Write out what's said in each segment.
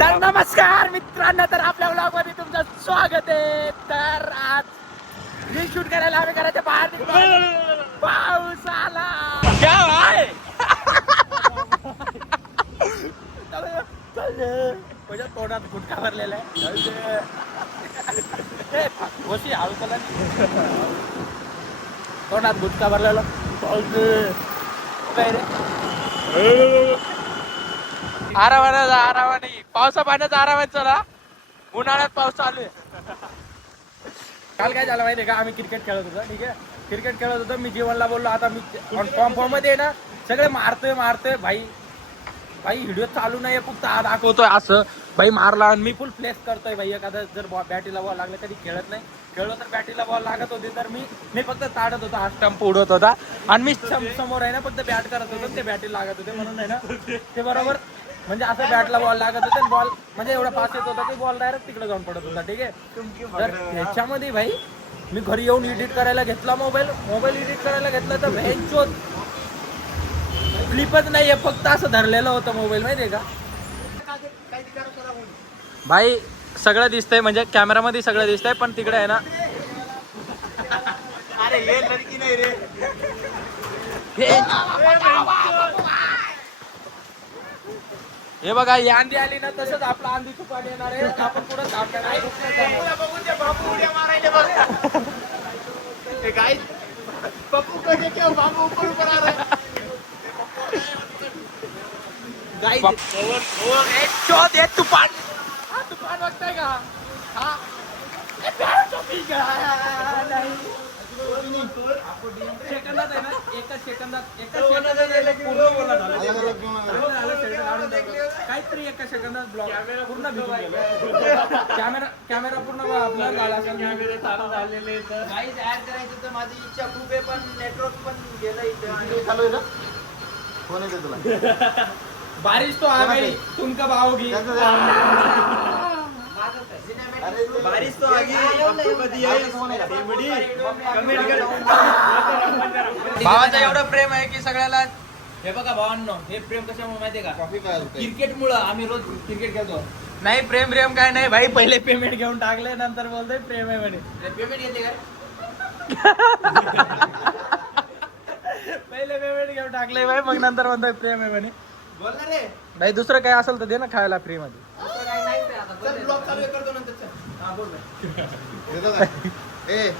तर नमस्कार मित्रांनो, तर आपल्या व्लॉग मध्ये तुमचं स्वागत आहे. तर आज मी शूट करायला आम्ही घराच्या बाहेर निघतो. पाऊस आला क्या भाई माझ्या तोंडात गुटखा भरलेला आहे. गोशी हळू चला, तोंडात गुटखा भरलेला काय रे. आरामाने पावसा पाण्याचा आरामात चला. उन्हाळ्यात पाऊस चालू आहे. काल काय झालं माहितीये का, आम्ही क्रिकेट खेळत होतो. ठीक आहे, क्रिकेट खेळत होतो. मी जीवनला बोललो आता मी फॉर्म मध्ये ना सगळे मारतोय भाई व्हिडिओ चालू नाही फक्त दाखवतोय असं. भाई मारला आणि मी फुल प्लेस करतोय. भाई एखादा जर बॅटीला बॉल लागला, कधी खेळत नाही, खेळलो तर बॅटीला बॉल लागत होते तर मी फक्त ताडत होतो, हा स्टंप उडवत होता आणि मी समोर आहे ना फक्त बॅट करत होतो. ते बॅटीला लागत होते म्हणून आहे ना ते बरोबर, म्हणजे असं बॅटला बॉल लागत होते. बॉल म्हणजे एवढा पास येत होता ते बॉल डायरेक्ट तिकडे जाऊन पडत होता. ठीक आहे, तर ह्याच्यामध्ये भाई मी घरी येऊन एडिट करायला घेतला मोबाईल एडिट करायला घेतला तर व्हेंचोत क्लिपच नाहीये, फक्त असं धरलेलं होतं मोबाईल. माहितीये का भाई, सगळं दिसतंय म्हणजे कॅमेरामध्ये सगळं दिसतंय, पण तिकडे आहे ना अरे ये लड़की नाही रे. हे बघा, ही आंधी आली ना तसंच आपलं आंधीचं पाणी येणार आहे. आपण पुढे थांबणार आहे. बघून ते बाबू उड्या मारायले बघ. हे गाइस, पप्पू को देखो, बाबू ऊपर आ रहा है. गाइस, ओवर एक शॉट, एक तुफान. हा तुफान बघताय का? हा सेकंदात आहे ना, एका सेकंदात पूर्ण बोला काहीतरी एका सेकंदात ब्लॉक पूर्ण कॅमेरा पूर्ण आपला झाला. कॅमेरे चालू झालेले तर गाईज ऍड करायचं तर माझी इच्छा खूप आहे, पण नेटवर्क पण गेलं इथं. चालू आहे ना. फोन येते तुला. बारिश तो आ गई, तुमका भावगी. बारिश तो आगी, आपको कधी येईल फेमडी कमेंट कर. भावाचं एवढं प्रेम आहे की सगळ्याला. हे बघा भावांनो, हे प्रेम कशामुळे माहितीये का? कॉफी काय क्रिकेट मुळे. आम्ही रोज क्रिकेट खेळतो. नाही प्रेम काय नाही भाई, पहिले पेमेंट घेऊन टाकले, नंतर बोलतोय प्रेम आहे म्हणे. पेमेंट येते काय? पहिले पेमेंट घेऊन टाकले भाई, मग नंतर म्हणतोय प्रेम आहे म्हणे. बोल ना रे. भाई दुसरं काय असेल तर दे ना खायला फ्री मध्ये. दुसरं काही नाही ते आता. चल ब्लॉग चालू करतो नंतर. चल हा बोल ना. देतो काय ए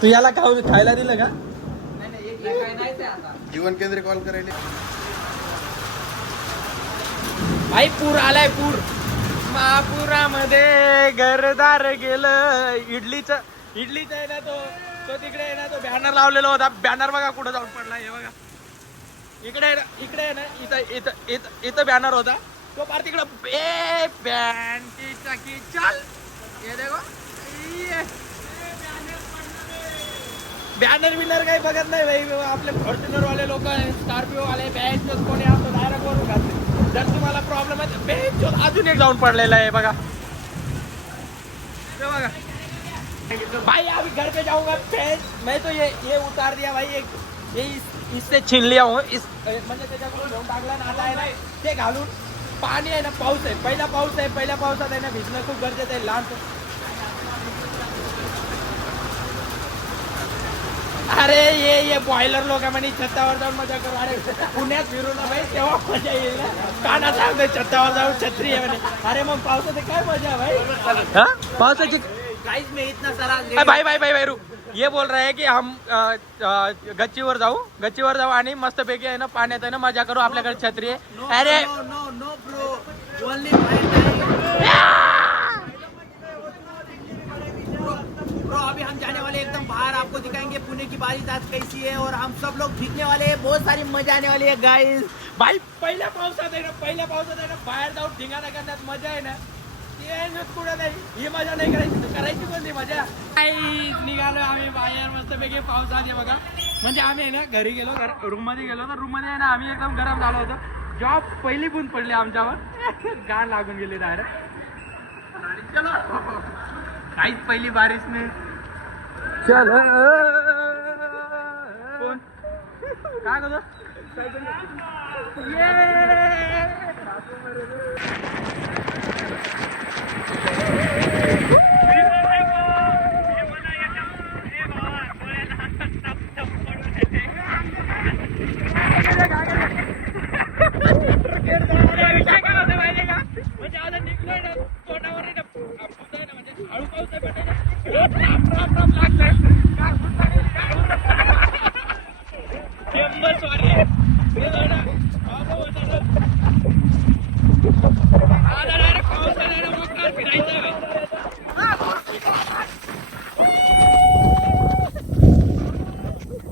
तू याला खायला दिलं का? नाही एक काही नाही ते आता. जीवन केंद्र कॉल करायला. भाई पूर आलाय, पूर. महापुरामध्ये घरदार गेलं. इडलीच आहे ना तो तिकडे आहे ना, तो बॅनर लावलेला होता. बॅनर बघा कुठं जाऊन पडला. हे बघा इकडे आहे ना, इथं बॅनर होता तो पार तिकडं. बँडची चाकी चाल. हे देखो, बॅनर बिनर काही बघत नाही भाई. आपले फॉर्च्युनर वाले लोक, स्कॉर्पिओ वाले बँच कोणी असतो डायरेक्ट वरून घालते. जर तुम्हाला प्रॉब्लेम आहे बँच अजून एक जाऊन पडलेला आहे बघा. ते बघा भाई, अभी घर पे जाऊंगा मैं तो ये उतार दिया भाई. ये इससे छीन लिया हूँ. म्हणजे त्याच्याकडून घेऊन टाकला ना. आता आहे ना ते घालून. पाणी आहे ना, पाऊस आहे, पहिला पहिल्या पावसात आहे ना भिजणं खूप गरजेचं आहे. लहान अरे ये बॉयलर लोक म्हणे छतावर जाऊन मजा करू. अरे पुण्यात फिरू ना भाई, तेव्हा मजा येईल ना. काना सांगतोय छतावर जाऊन छत्री आहे म्हणे. अरे मग पावसाची काय मजा भाई. हा पावसाची. गाईज में इतना सारा भाई रुक. ये बोल रहे हैं की हम गच्चीवर जाऊ आणि मस्त पैकी आहे ना पाण्यात आहे ना मजा करू. आपल्याकडे छत्री आहे. अरे नो ब्रो, ओनली ब्रो. अभी हम जाने वाले एकदम बाहर, आपको दिखाएंगे पुणे की बारिश आज कैसी है और हम सब लोग भीगने वाले हैं. बहुत सारी मजा आने वाली है गाइस. भाई पहिल्या पावसात आहे ना बाहेर जाऊन धिंगाणा करण्यात मजा आहे ना. कुठं नाही, ही मजा नाही करायची. करायची कोणती मजा. निघालो आम्ही बाहेर मस्त पैकी पावसात. आहे बघा, म्हणजे आम्ही आहे ना घरी गेलो, रूम मध्ये गेलो तर रूम मध्ये आहे ना आम्ही एकदम गरम झालो होतो. जेव्हा पहिली बूंद पडली आमच्यावर, गाण लागून गेली डायरेक्ट. काहीच पहिली बारिशने. चल कोण काय करतो.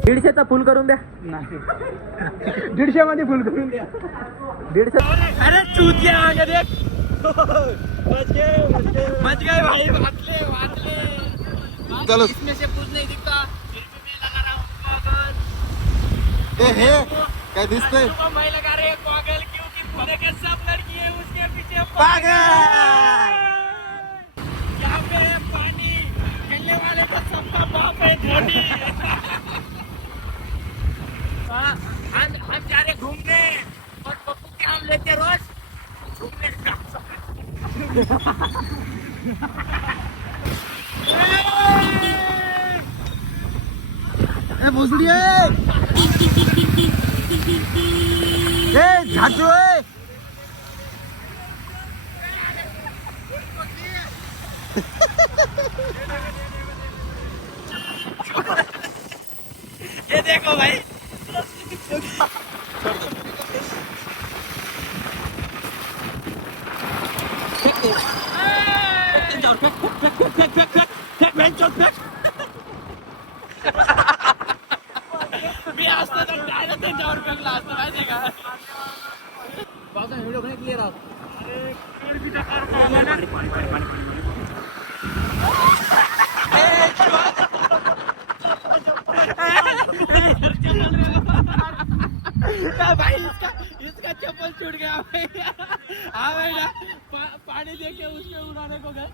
दीडशेचा फुल करून द्या. 150 मध्ये फुल करून द्या. 150. अरे चूत गया आगे देख. बच गए भाई. वातले चलो. इसमें से कुछ नहीं दिखता. फिर भी मैं लगा रहा हूँ गॉगल. ए हे काय दिसतंय? मैं लगा रहे गॉगल क्योंकि पूरे के सब लड़की है उसके पीछे पागल. यहाँ पे पानी खेलने वाले तो सबका बाप है धोनी. हम जा रहे घूमने और पप्पू के हम लेते रोज घूमने. ए भोसडी ए झाचू ए. ये देखो भाई. मी असतो तर डायरेक्ट त्यांच्यावर फेकला असतो माहितीये का. पावसाने व्हिडिओ नाही क्लिअर आहोत. भाई इसका चप्पल छूट गया भाई. हाँ भाई ना पानी देके उसके उड़ाने को गए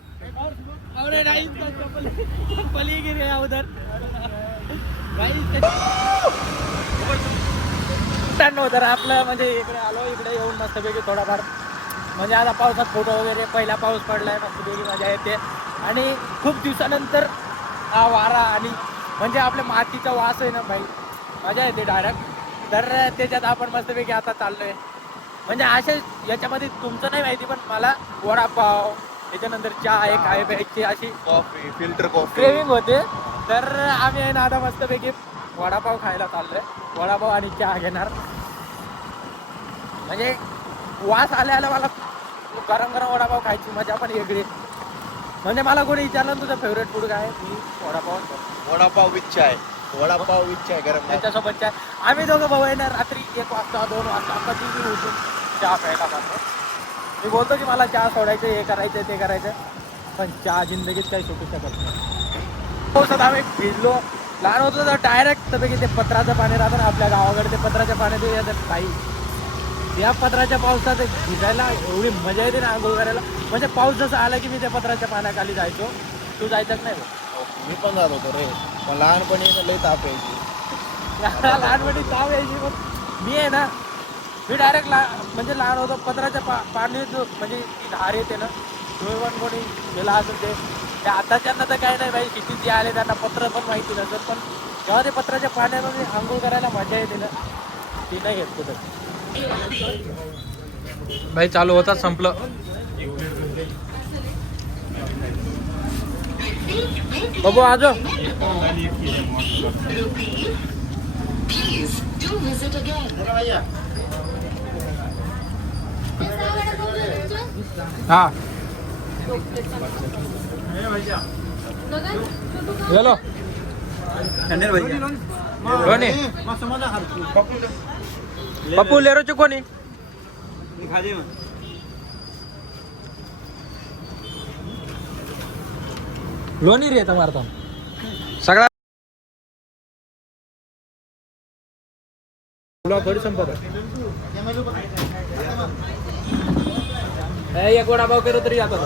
और नहीं इसका चप्पल ही गिर गया उधर भाई. तर आपलं म्हणजे इकडे आलो. इकडे येऊन मस्तपैकी थोडाफार म्हणजे आता पावसात फोटो वगैरे पहिला पाऊस पडलाय मस्तपैकी मजा येते. आणि खूप दिवसानंतर हा वारा आणि म्हणजे आपल्या मातीचा वास आहे ना भाई मजा येते डायरेक्ट. तर त्याच्यात आपण मस्तपैकी आता चाललोय. म्हणजे असे याच्यामध्ये तुमचं नाही माहिती पण मला वडापाव त्याच्यानंतर चहा एक आहे प्यायची अशी कॉफी फिल्टर कॉफी क्रेविंग होते. तर आम्ही आहे ना आता मस्तपैकी वडापाव खायला चाललोय. वडापाव आणि चहा घेणार. म्हणजे वास आल्या मला गरम गरम वडापाव खायची मजा पण वेगळी. म्हणजे मला कोणी विचारलं तुझं फेवरेट फूड काय मी वडापाव विच आहे. वडापाव विच आहे गरम. त्याच्यासोबत चहा. आम्ही दोघं भाऊ आहे ना रात्री 1 वाजता 2 वाजता कधी उठून चहा प्यायला पाहतो. मी बोलतो की मला चहा सोडायचं हे करायचं ते करायचं पण चहा जिंदगीत काही सुटू शकत नाही. पावसात आम्ही भिजलो. लहान होतो तर डायरेक्ट सगळं ते पत्राचं पाणी राहतं ना आपल्या गावाकडे. ते पत्राच्या पाण्यात येतात काही. या पत्राच्या पावसात भिजायला एवढी मजा येते ना आंघोळ करायला. म्हणजे पाऊस जसं आला की मी त्या पत्राच्या पाण्याखाली जायचो. तू जायचंच नाही मी पण जात होतो रे. पण लहानपणी लई ताप यायची. लहानपणी ताव यायची पण मी आहे ना मी डायरेक्ट म्हणजे लहान होतो पत्राच्या पाणी म्हणजे ती धार येते ना तुम्ही पण कोणी गेला असेल ते आताच्यांना तर काय नाही भाई. किती जे आले त्यांना पत्र पण माहिती नसत. पण जेव्हा ते पत्राच्या पाण्यामध्ये आंघोळ करायला मजा येते ना ती नाही येत कुठं. भाई चालू होता संपलं. बाबू आजो हाँ चलो कोणी पप्पू लेरोचे कोणी लोणी रे मारता सगळा थोडी संपत एक वडापाव करो तरी आता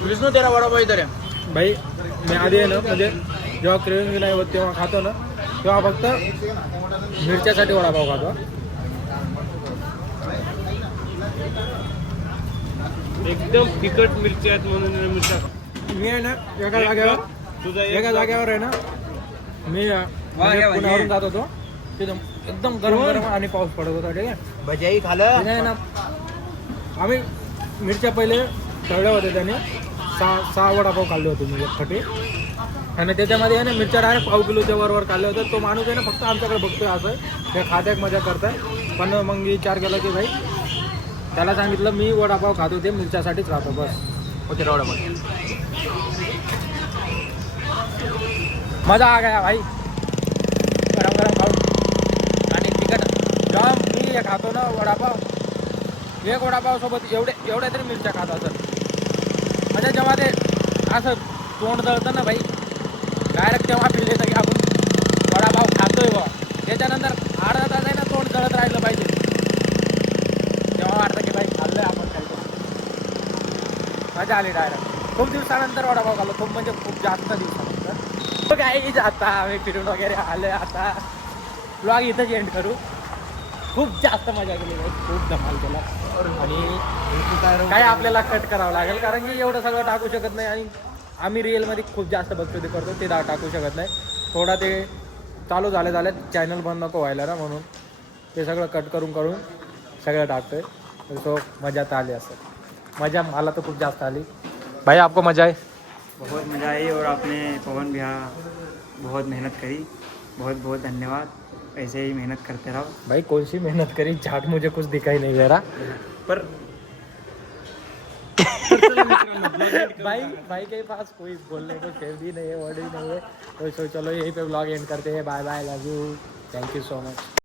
विष्णू तेरा वडापाव इधर आहे भाई. मी आधी आहे ना म्हणजे जेव्हा क्रेविंग नाही होत तेव्हा खातो ना तेव्हा फक्त मिरच्यासाठी वडापाव खातो. एकदम तिखट मिरची आहेत म्हणून मिरच्या मी आहे ना एका जागेवर तुझा एका जागेवर आहे ना मी म्हणजे पुण्यावरून जात होतो तिथं एकदम गरम गरम आणि पाऊस पडत होता ठीक आहे भजाई खालं तिथे आहे ना आम्ही मिरच्या पहिले तळल्या होत्या त्याने सहा वडापाव खाल्ले होते मी एकखटे आणि त्याच्यामध्ये आहे ना मिरच्या डायरेक्ट पाव किलोच्या वर खाल्ले होते तो माणूस आहे ना फक्त आमच्याकडे बघतोय असं ते खात्याक मजा करताय पण मग मी विचार केला की भाई त्याला सांगितलं मी वडापाव खात होते मिरच्यासाठीच राहतो बस होते वडापाव मजा आ गया भाई गरम गरम खाऊन आणि तिखट जेव्हा मी हे खातो ना वडापाव एक वडापाव सोबत एवढ्या तरी मिरच्या खात असत म्हणजे जेव्हा ते असं तोंड जळतं ना भाई डायरेक्ट तेव्हा फील येतं की आपण वडापाव खातोय बा त्याच्यानंतर अर्धा तास आहे ना तोंड जळत राहिलं पाहिजे तेव्हा वाटतं की भाई खाल्लंय आपण खायचं मजा आली डायरेक्ट खूप दिवसानंतर वडापाव खाल्लो खूप म्हणजे खूप जास्त दिवसानंतर काही जाता आम्ही फिरून वगैरे आलोय आता ब्लॉग इथंच एंड करू खूप जास्त मजा केली भाई खूप धमाल केला आणि काय आपल्याला कट करावं लागेल कारण की एवढं सगळं टाकू शकत नाही आणि आम्ही रिअलमध्ये खूप जास्त बघतो ते करतो ते टाकू शकत नाही थोडा ते चालू झाले चॅनल बंद नको व्हायला ना म्हणून ते सगळं कट करून सगळं टाकतोय सो मजा तर आली असं मजा मला तर खूप जास्त आली भाई आपको मजा आहे बहुत मजा आई और आपने पवन भैया बहुत मेहनत करी बहुत बहुत धन्यवाद ऐसे ही मेहनत करते रहो भाई कौन सी मेहनत करी झाट मुझे कुछ दिखाई नहीं दे रहा पर भाई के पास कोई बोलने को शेर भी नहीं है वर्ड भी नहीं है तो चलो यहीं पे ब्लॉग एंड करते हैं bye bye love you thank you so much